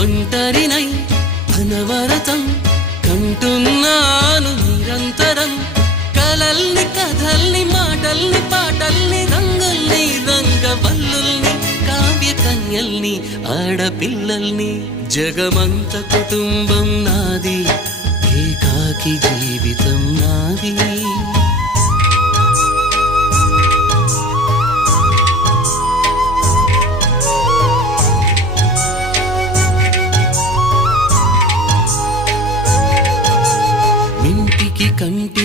ఒంటరినై అనవరతం కంటున్నాను నిరంతరం కలల్ని కథల్ని మాటల్ని పాటల్ని రంగుల్ని రంగవల్లుల్ని కావ్య కన్యల్ని ఆడపిల్లల్ని జగమంత కుటుంబం నాది ఏకాకి జీవితం నాది కంటికి